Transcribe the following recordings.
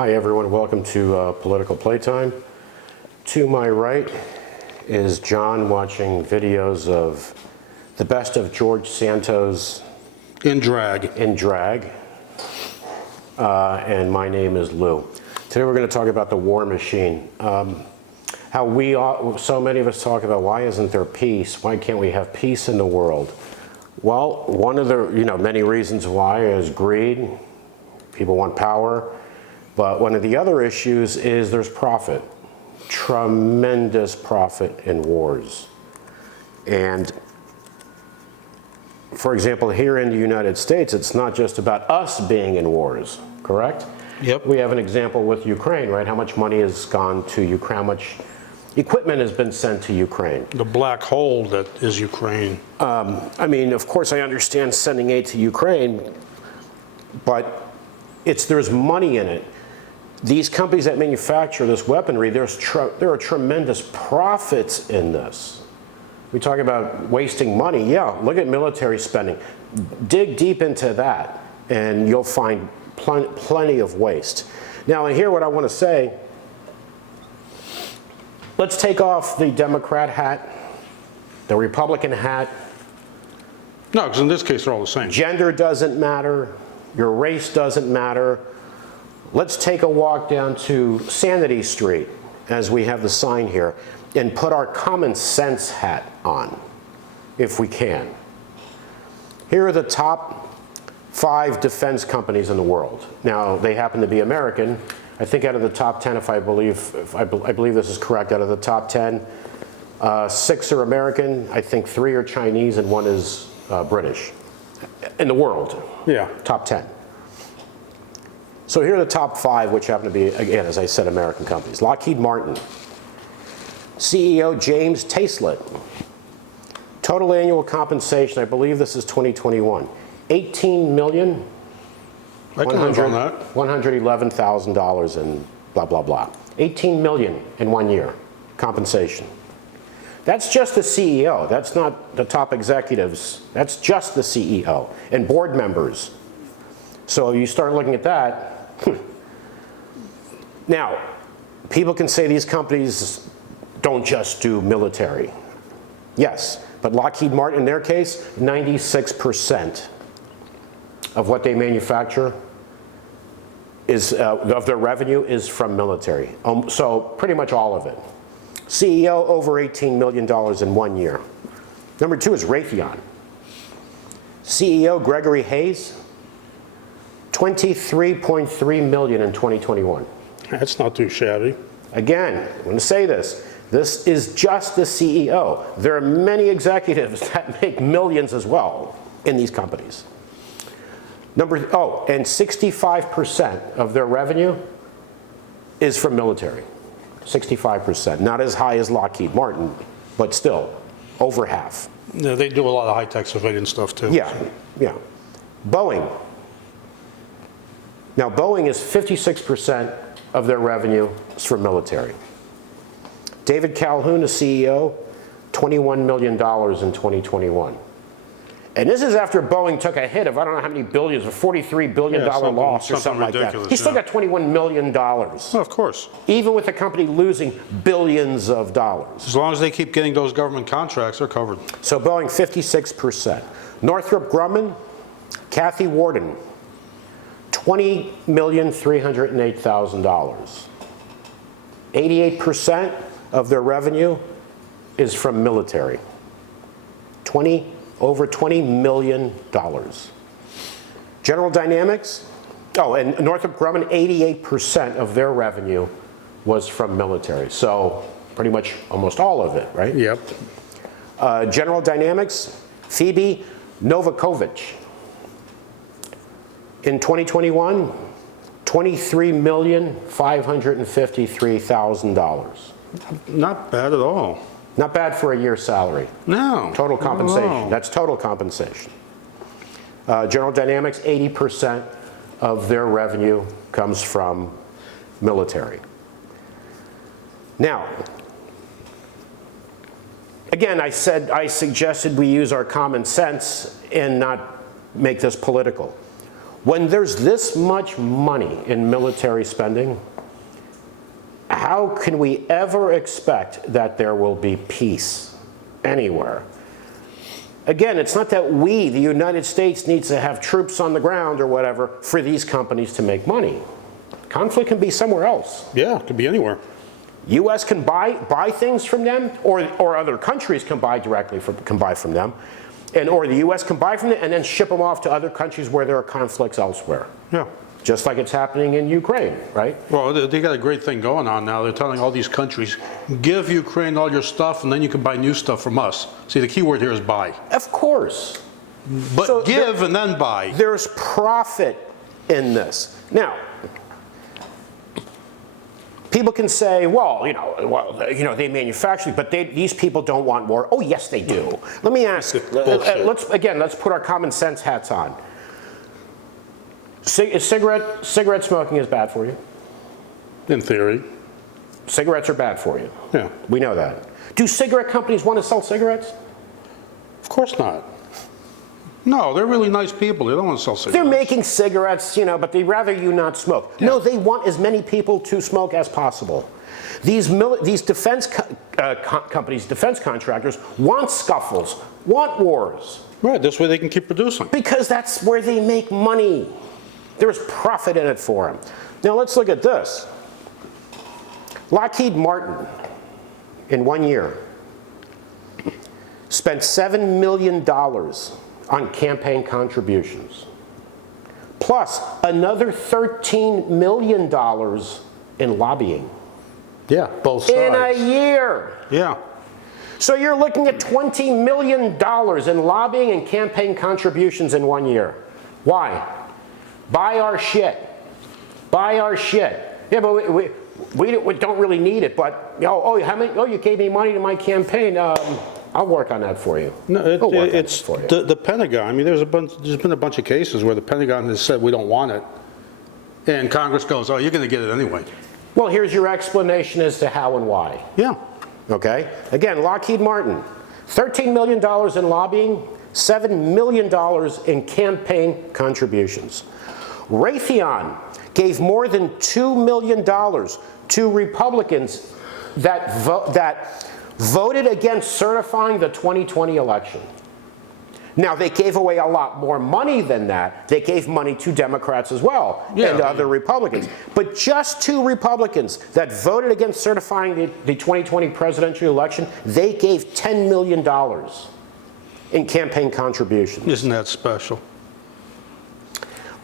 Hi everyone, welcome to Political Playtime. To my right is John watching videos of the best of George Santos in drag. And my name is Lou. Today we're going to talk about the war machine. So many of us talk about why isn't there peace? Why can't we have peace in the world? Well, one of the many reasons why is greed. People want power. But one of the other issues is there's profit. Tremendous profit in wars. And for example, here in the United States, it's not just about us being in wars, correct? Yep. We have an example with Ukraine, right? How much money has gone to Ukraine? How much equipment has been sent to Ukraine? The black hole that is Ukraine. I mean, of course, I understand sending aid to Ukraine, but there's money in it. These companies that manufacture this weaponry, there are tremendous profits in this. We talk about wasting money. Yeah, look at military spending. Dig deep into that, and you'll find plenty of waste. Now, and here what I want to say, let's take off the Democrat hat, the Republican hat. No, because in this case, they're all the same. Gender doesn't matter. Your race doesn't matter. Let's take a walk down to Sanity Street, as we have the sign here, and put our common sense hat on, if we can. Here are the top 5 defense companies in the world. Now, they happen to be American. I think out of the top 10, I believe this is correct, out of the top 10, 6 are American, I think 3 are Chinese, and 1 is British. In the world. Yeah. Top 10. So here are the top 5, which happen to be, again, as I said, American companies. Lockheed Martin. CEO James Taslett. Total annual compensation, I believe this is 2021. $111,000 and blah, blah, blah. $18 million in 1 year compensation. That's just the CEO. That's not the top executives. That's just the CEO and board members. So you start looking at that. Now, people can say these companies don't just do military. Yes, but Lockheed Martin, in their case, 96% of what they manufacture of their revenue is from military. So pretty much all of it. CEO over $18 million in 1 year. Number 2 is Raytheon. CEO Gregory Hayes, $23.3 million in 2021. That's not too shabby. Again, I'm going to say this. This is just the CEO. There are many executives that make millions as well in these companies. And 65% of their revenue is from military. 65%. Not as high as Lockheed Martin, but still, over half. Yeah, they do a lot of high-tech civilian stuff too. Yeah, yeah. Boeing. Now, Boeing is 56% of their revenue is from military. David Calhoun, the CEO, $21 million in 2021. And this is after Boeing took a hit of, I don't know how many billions, a $43 billion loss or something like that. He still got $21 million. Well, of course. Even with the company losing billions of dollars. As long as they keep getting those government contracts, they're covered. So Boeing, 56%. Northrop Grumman, Kathy Warden, $20,308,000. 88% of their revenue is from military. Over $20 million. General Dynamics, and Northrop Grumman, 88% of their revenue was from military. So pretty much almost all of it, right? Yep. General Dynamics, Phoebe Novakovic. In 2021, $23,553,000. Not bad at all. Not bad for a year's salary. No. Total compensation. That's total compensation. General Dynamics, 80% of their revenue comes from military. Now, again, I suggested we use our common sense and not make this political. When there's this much money in military spending, how can we ever expect that there will be peace anywhere? Again, it's not that we, the United States, needs to have troops on the ground or whatever for these companies to make money. Conflict can be somewhere else. Yeah, it could be anywhere. U.S. can buy things from them, or other countries can buy from them, or the U.S. can buy from them and then ship them off to other countries where there are conflicts elsewhere. Yeah. Just like it's happening in Ukraine, right? Well, they got a great thing going on now. They're telling all these countries, give Ukraine all your stuff and then you can buy new stuff from us. See, the key word here is buy. Of course. But So give and then buy. There's profit in this. Now, people can say, well, they manufacture, but these people don't want war. Oh, yes, they do. Let me ask, let's put our common sense hats on. Cigarette smoking is bad for you? In theory. Cigarettes are bad for you. Yeah. We know that. Do cigarette companies want to sell cigarettes? Of course not. No, they're really nice people. They don't want to sell cigarettes. They're making cigarettes, but they'd rather you not smoke. Yeah. No, they want as many people to smoke as possible. These defense companies, defense contractors, want scuffles, want wars. Right, this way they can keep producing. Because that's where they make money. There's profit in it for them. Now let's look at this. Lockheed Martin, in 1 year, spent $7 million on campaign contributions, plus another $13 million in lobbying. Yeah, both sides. In a year. Yeah. So you're looking at $20 million in lobbying and campaign contributions in 1 year. Why? Buy our shit. Buy our shit. Yeah, but we don't really need it, but, you gave me money to my campaign. I'll work on that for you. No, it's the Pentagon. I mean, there's been a bunch of cases where the Pentagon has said we don't want it, and Congress goes, oh, you're going to get it anyway. Well, here's your explanation as to how and why. Yeah. Okay? Again, Lockheed Martin, $13 million in lobbying, $7 million in campaign contributions. Raytheon gave more than $2 million to Republicans that voted against certifying the 2020 election. Now, they gave away a lot more money than that. They gave money to Democrats as well, and other Republicans. But just to Republicans that voted against certifying the 2020 presidential election, they gave $10 million in campaign contributions. Isn't that special?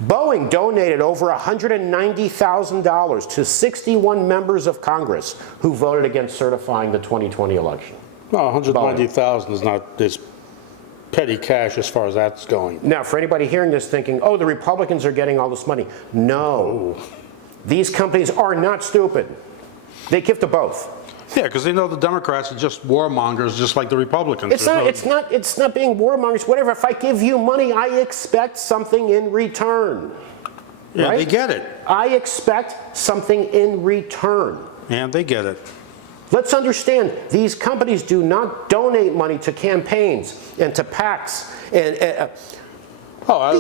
Boeing donated over $190,000 to 61 members of Congress who voted against certifying the 2020 election. Well, $190,000 is not this petty cash as far as that's going. Now, for anybody hearing this thinking, oh, the Republicans are getting all this money. No. These companies are not stupid. They give to both. Yeah, because they know the Democrats are just warmongers, just like the Republicans. It's not being warmongers. Whatever. If I give you money, I expect something in return. Yeah, right? They get it. I expect something in return. And they get it. Let's understand, these companies do not donate money to campaigns and to PACs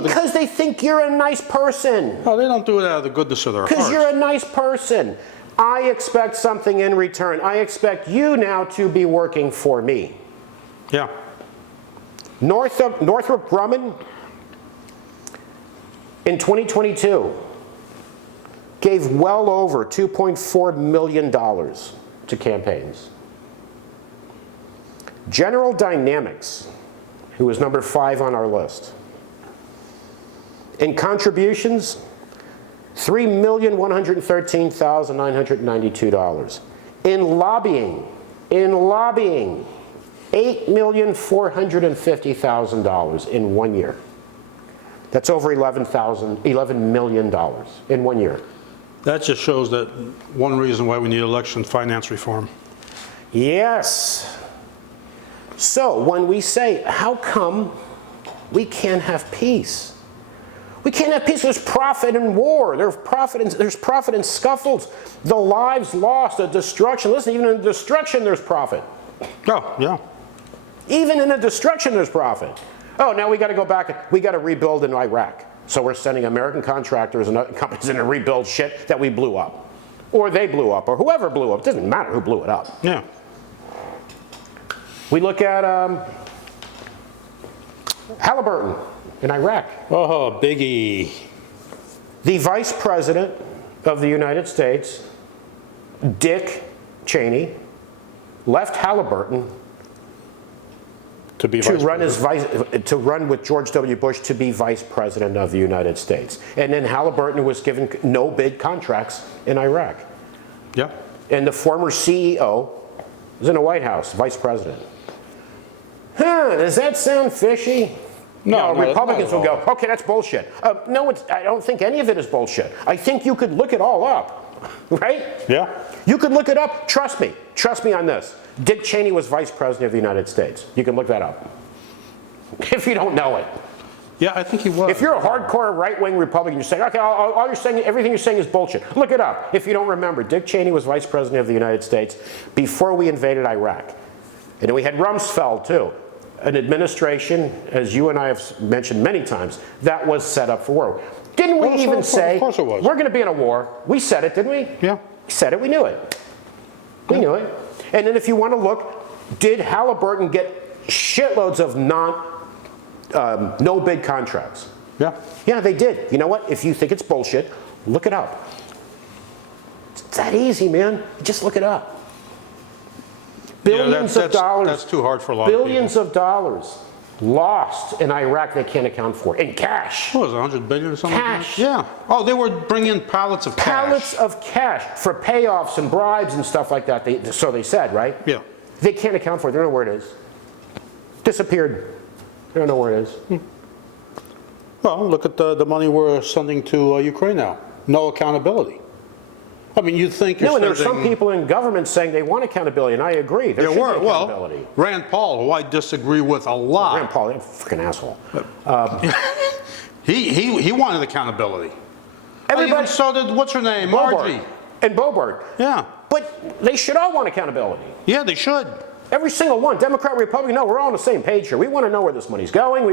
because they think you're a nice person. Oh, they don't do it out of the goodness of their hearts. Because you're a nice person. I expect something in return. I expect you now to be working for me. Yeah. Northrop Grumman in 2022 gave well over $2.4 million to campaigns. General Dynamics, who was number 5 on our list, in contributions, $3,113,992. In lobbying, $8,450,000 in 1 year. That's over $11 million in 1 year. That just shows that one reason why we need election finance reform. Yes. So when we say, how come we can't have peace? We can't have peace. There's profit in war. There's profit in scuffles. The lives lost, the destruction. Listen, even in the destruction, there's profit. Oh, yeah. Even in the destruction, there's profit. Oh, now we got to go back. We got to rebuild in Iraq. So we're sending American contractors and other companies in to rebuild shit that we blew up. Or they blew up, or whoever blew up. It doesn't matter who blew it up. Yeah. We look at Halliburton in Iraq. Oh, biggie. The Vice President of the United States, Dick Cheney, left Halliburton To be to vice run president. to run with George W. Bush to be Vice President of the United States. And then Halliburton was given no bid contracts in Iraq. Yeah. And the former CEO was in the White House, Vice President. Does that sound fishy? No, Republicans not will at go, okay, that's bullshit. No, I don't think any of it is bullshit. I think you could look it all up, right? Yeah. You could look it up. Trust me on this. Dick Cheney was Vice President of the United States. You can look that up if you don't know it. Yeah, I think he was. If you're a hardcore right-wing Republican, you're saying, okay, all you're saying, everything you're saying is bullshit. Look it up. If you don't remember, Dick Cheney was Vice President of the United States before we invaded Iraq. And then we had Rumsfeld, too. An administration, as you and I have mentioned many times, that was set up for war. Didn't we even say, of course it was. We're going to be in a war? We said it, didn't we? Yeah. We said it, we knew it. We knew it. And then if you want to look, did Halliburton get shitloads of no bid contracts? Yeah. Yeah, they did. You know what? If you think it's bullshit, look it up. It's that easy, man. Just look it up. Billions of dollars. That's too hard for a lot of people. Billions of dollars lost in Iraq they can't account for in cash. What was it, 100 billion or something? Cash. Yeah. Oh, they were bringing in pallets of cash. Pallets of cash for payoffs and bribes and stuff like that. So they said, right? Yeah. They can't account for it. They don't know where it is. Disappeared. They don't know where it is. Well, look at the money we're sending to Ukraine now. No accountability. I mean, you'd think you're No, and there are sending... some people in government saying they want accountability, and I agree. There should be accountability. Well, Rand Paul, who I disagree with a lot. Rand Paul, you're a freaking asshole. He wanted accountability. Everybody, Even so did, what's her name? Margie. And Boebert. Yeah. But they should all want accountability. Yeah, they should. Every single one, Democrat, Republican, no, we're all on the same page here. We want to know where this money's going.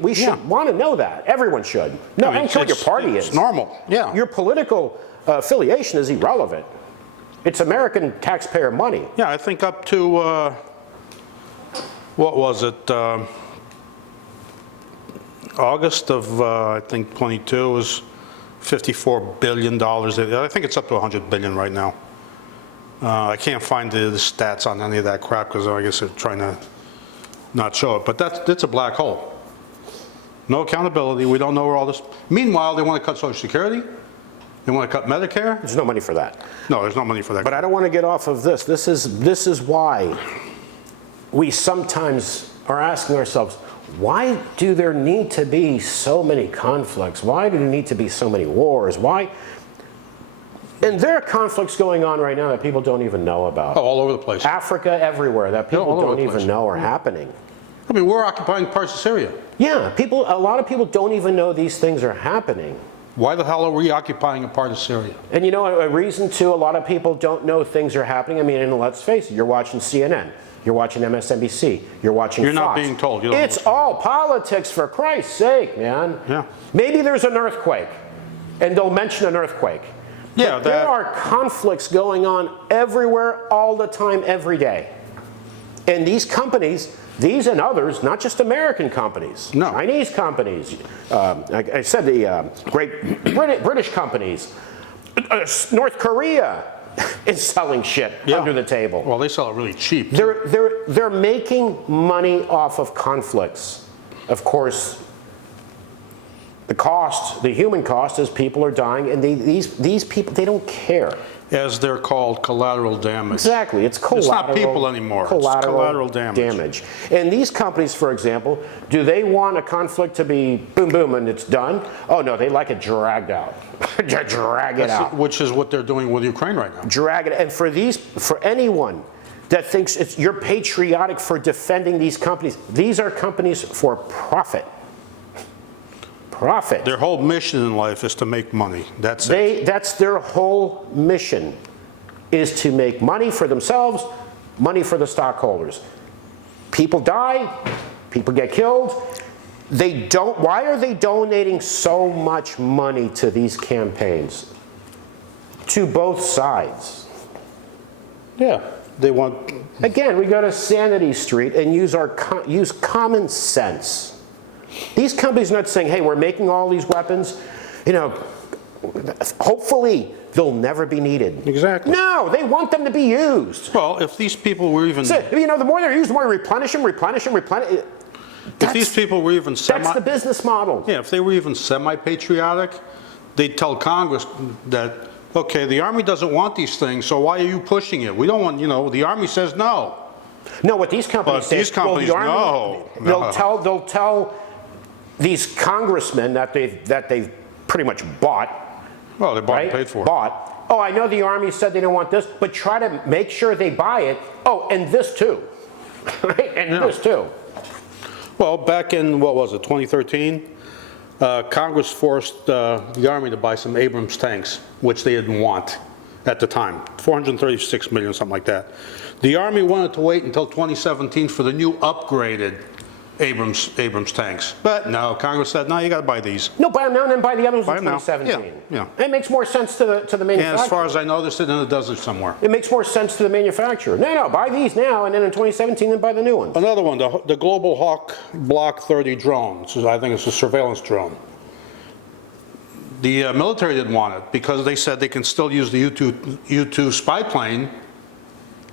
We should want to know that. Everyone should. No, I don't care what your party is. It's normal, yeah. Your political affiliation is irrelevant. It's American taxpayer money. Yeah, I think up to, what was it, August of, I think, 22 was $54 billion. I think it's up to 100 billion right now. I can't find the stats on any of that crap because I guess they're trying to not show it. But that's a black hole. No accountability. We don't know where all this... Meanwhile, they want to cut Social Security. They want to cut Medicare. There's no money for that. No, there's no money for that. But I don't want to get off of this. This is why we sometimes are asking ourselves, why do there need to be so many conflicts? Why do there need to be so many wars? Why? And there are conflicts going on right now that people don't even know about. Oh, all over the place. Africa, everywhere, that people don't even know are happening. I mean, we're occupying parts of Syria. Yeah, a lot of people don't even know these things are happening. Why the hell are we occupying a part of Syria? And you know, a reason too, a lot of people don't know things are happening. I mean, and let's face it, you're watching CNN, you're watching MSNBC, you're watching Fox. You're not being told. You don't It's all politics, for Christ's sake, man. Yeah. Maybe there's an earthquake, and they'll mention an earthquake. Yeah, There are conflicts going on everywhere, all the time, every day. And these companies, these and others, not just American companies, no. Chinese companies, like I said, the great British companies, North Korea is selling shit under the table. Well, they sell it really cheap. They're making money off of conflicts. Of course, the cost, the human cost, is people are dying, and these people, they don't care. As they're called, collateral damage. Exactly, it's collateral. It's not people anymore. It's collateral damage. And these companies, for example, do they want a conflict to be boom, boom, and it's done? Oh no, they like it dragged out. Drag it out. Which is what they're doing with Ukraine right now. Drag it, and for anyone that thinks you're patriotic for defending these companies, these are companies for profit. Profit. Their whole mission in life is to make money. That's it. That's their whole mission, is to make money for themselves, money for the stockholders. People die, people get killed, Why are they donating so much money to these campaigns? To both sides. Yeah, they want, Again, we go to Sanity Street and use common sense. These companies are not saying, hey, we're making all these weapons, hopefully they'll never be needed. exactly. No, they want them to be used. Well, if these people were even, So, the more they're used, the more replenish them. if these people were even That's the business model. yeah, if they were even semi-patriotic, they'd tell Congress that, okay, the Army doesn't want these things, so why are you pushing it? We don't want, the Army says no. No, what these companies But say, these companies, the Army, no. They'll tell these congressmen that they've pretty much bought. Well, they bought Right? and paid for it. Bought. Oh, I know the Army said they don't want this, but try to make sure they buy it. Oh, and this too. Right? And this too. Well, back in, 2013, Congress forced the Army to buy some Abrams tanks, which they didn't want at the time, 436 million, something like that. The Army wanted to wait until 2017 for the new upgraded Abrams tanks. But no, Congress said, no, you got to buy these. No, buy them now and then buy the others in Buy them now. 2017. Yeah. It makes more sense to the manufacturer. And as far as I know, they're sitting in the desert somewhere. It makes more sense to the manufacturer. No, buy these now, and then in 2017, then buy the new ones. Another one, the Global Hawk Block 30 drone. I think it's a surveillance drone. The military didn't want it because they said they can still use the U-2 spy plane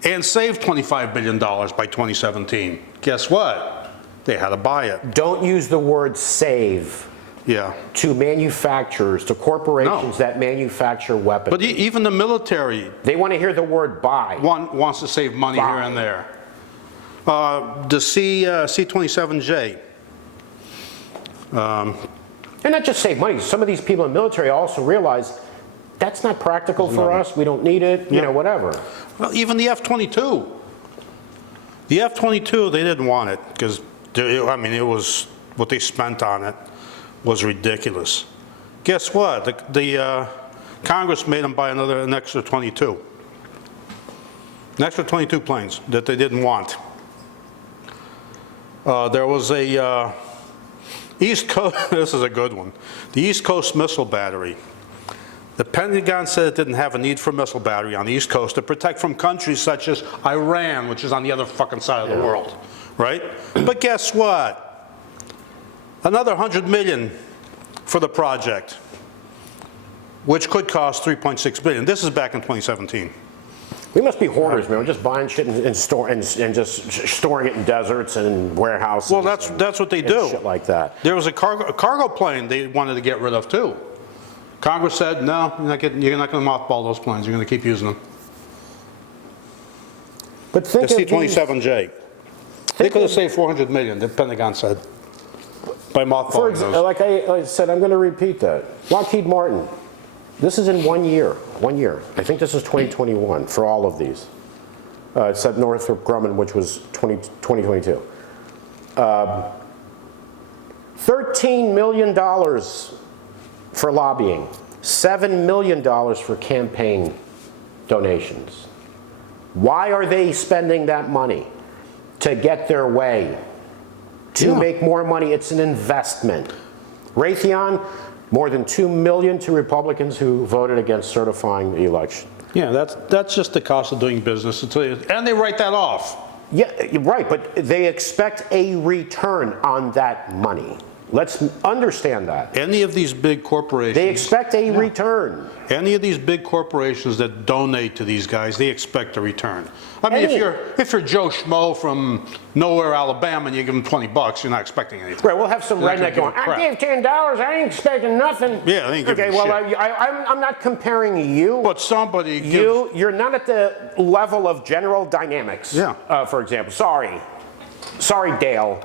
and save $25 billion by 2017. Guess what? They had to buy it. Don't use the word save Yeah. to manufacturers, to corporations that manufacture weapons. But even the military They want to hear the word buy. wants to save money here and there. The C-27J. And not just save money. Some of these people in the military also realize that's not practical for us. We don't need it, whatever. Well, even the F-22. The F-22, they didn't want it because, it was, what they spent on it was ridiculous. Guess what? The Congress made them buy an extra 22. An extra 22 planes that they didn't want. There was a East Coast, this is a good one, the East Coast Missile Battery. The Pentagon said it didn't have a need for a missile battery on the East Coast to protect from countries such as Iran, which is on the other fucking side of the world, right? But guess what? Another $100 million for the project, which could cost $3.6 billion. This is back in 2017. We must be hoarders, man. We're just buying shit and just storing it in deserts and warehouses. Well, that's what they do. Shit like that. There was a cargo plane they wanted to get rid of too. Congress said, no, you're not going to mothball those planes. You're going to keep using them. But The think of C-27J. They could have saved $400 million, the Pentagon said, by mothballing those. like I said, I'm going to repeat that. Lockheed Martin. This is in 1 year. 1 year. I think this is 2021 for all of these. Except Northrop Grumman, which was 2022. $13 million for lobbying. $7 million for campaign donations. Why are they spending that money? To get their way. To make more money. It's an investment. Raytheon, more than $2 million to Republicans who voted against certifying the election. Yeah, that's just the cost of doing business. And they write that off. Yeah, you're right, but they expect a return on that money. Let's understand that. Any of these big corporations. They expect a return. Any of these big corporations that donate to these guys, they expect a return. I mean, if you're Joe Schmo from nowhere, Alabama, and you give them $20, you're not expecting anything. Right, we'll have some They're not redneck gonna going, give a I gave $10, I ain't expecting nothing. Yeah, they ain't giving okay, well, shit. I'm not comparing you. But somebody You're not at the level of General Dynamics, for example. Sorry, Dale.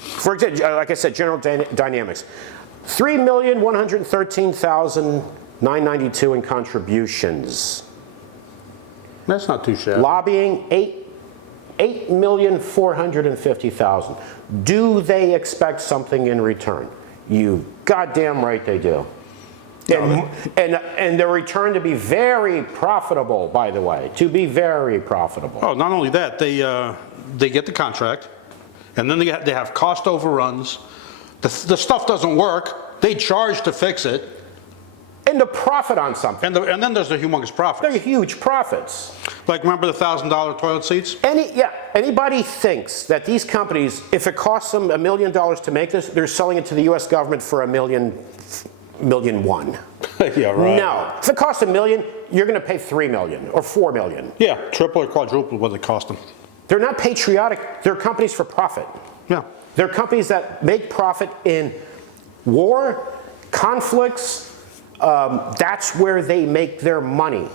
For example, like I said, General Dynamics. $3,113,992 in contributions. That's not too shabby. Lobbying, $8,450,000. Do they expect something in return? You goddamn right they do. And the return to be very profitable, by the way, to be very profitable. Oh, not only that, they get the contract, And then they have cost overruns. The stuff doesn't work. They charge to fix it. And to profit on something. And then there's the humongous profit. They're huge profits. Like, remember the $1,000 toilet seats? Anybody thinks that these companies, if it costs them $1 million to make this, they're selling it to the US government for $1 million. Yeah, right. No. If it costs $1 million, you're going to pay $3 million or $4 million. Yeah, triple or quadruple what it cost them. They're not patriotic. They're companies for profit. Yeah. They're companies that make profit in war, conflicts. That's where they make their money.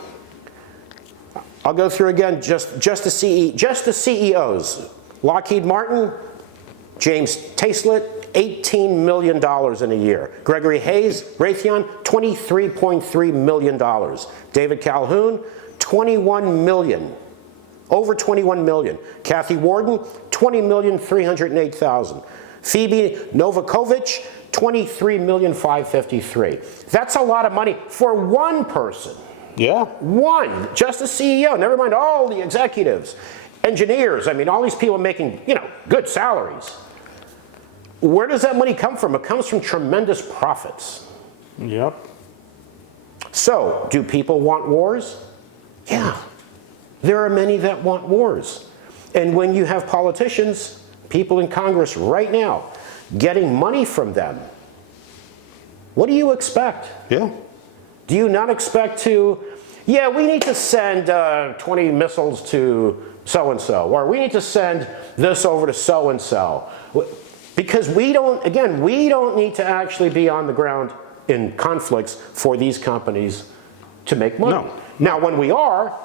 I'll go through again just the CEOs. Lockheed Martin, James Taslet, $18 million in a year. Gregory Hayes, Raytheon, $23.3 million. David Calhoun, $21 million. Over $21 million. Kathy Warden, $20,308,000. Phoebe Novakovic, $23,553,000. That's a lot of money for one person. Yeah. One, just the CEO, never mind all the executives, engineers, I mean, all these people making, good salaries. Where does that money come from? It comes from tremendous profits. Yep. So, do people want wars? Yeah. There are many that want wars. And when you have politicians, people in Congress right now, getting money from them, what do you expect? Yeah. Do you not expect to, we need to send 20 missiles to so-and-so, or we need to send this over to so-and-so. Because we don't need to actually be on the ground in conflicts for these companies to make money. No. Now, when we are,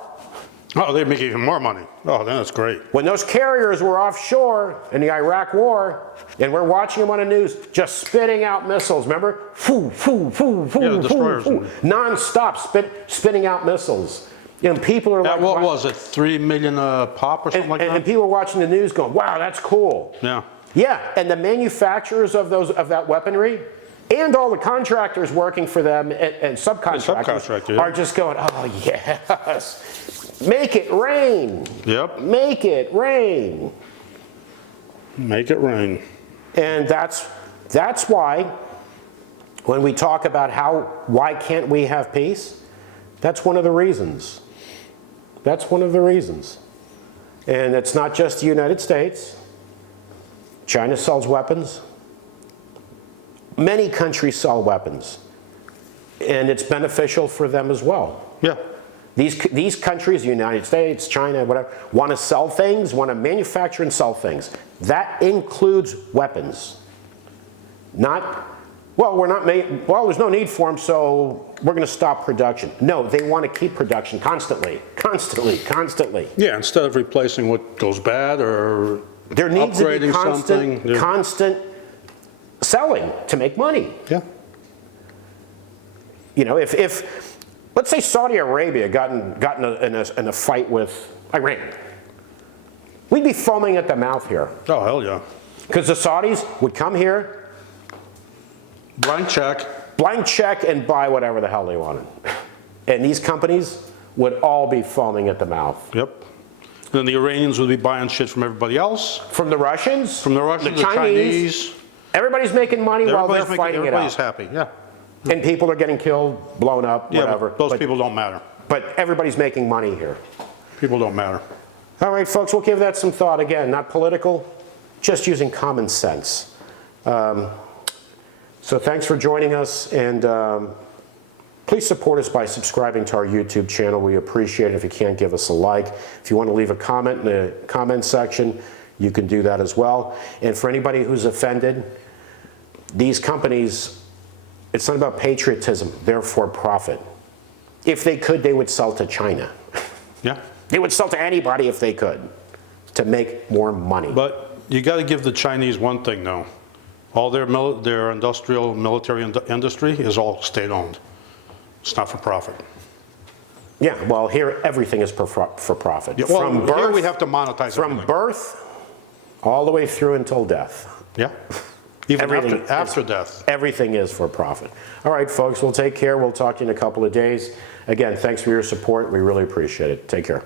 oh, they make even more money. Oh, then that's great. when those carriers were offshore in the Iraq War, and we're watching them on the news, just spitting out missiles, remember? Foo, foo, foo, foo, Yeah, the foo, destroyers. foo. Non-stop spitting out missiles. People are like, What wow. was it, 3 million a pop or something like that? And people are watching the news going, wow, that's cool. Yeah. Yeah, and the manufacturers of that weaponry and all the contractors working for them and subcontractors are just going, oh yes, make it rain. Yep. Make it rain. Make it rain. And that's why when we talk about why can't we have peace, that's one of the reasons. That's one of the reasons. And it's not just the United States. China sells weapons. Many countries sell weapons. And it's beneficial for them as well. Yeah. These countries, the United States, China, whatever, want to sell things, want to manufacture and sell things. That includes weapons. Not, there's no need for them, so we're going to stop production. No, they want to keep production constantly. Yeah, instead of replacing what goes bad or there needs to be upgrading constant selling to make money. Yeah. If let's say Saudi Arabia got in a fight with Iran, we'd be foaming at the mouth here. Oh, hell yeah. Because the Saudis would come here, blank check, and buy whatever the hell they wanted. And these companies would all be foaming at the mouth. Yep. Then the Iranians would be buying shit from everybody else. From the Russians, the Chinese. Everybody's making money while they're fighting it out. Everybody's happy, yeah. And people are getting killed, blown up, whatever. But those people don't matter. But everybody's making money here. People don't matter. All right, folks, we'll give that some thought. Again, not political, just using common sense. So thanks for joining us, and please support us by subscribing to our YouTube channel. We appreciate it if you can give us a like. If you want to leave a comment in the comment section, you can do that as well. And for anybody who's offended, these companies, it's not about patriotism, they're for profit. If they could, they would sell to China. Yeah. They would sell to anybody if they could, to make more money. But you got to give the Chinese one thing, though. All their industrial military industry is all state-owned. It's not for profit. Yeah, well, here everything is for profit. Yeah, well, from birth, here we have to monetize from everything. birth all the way through until death. Yeah. Even Everything after death. Everything is for profit. All right, folks, we'll take care. We'll talk to you in a couple of days. Again, thanks for your support. We really appreciate it. Take care.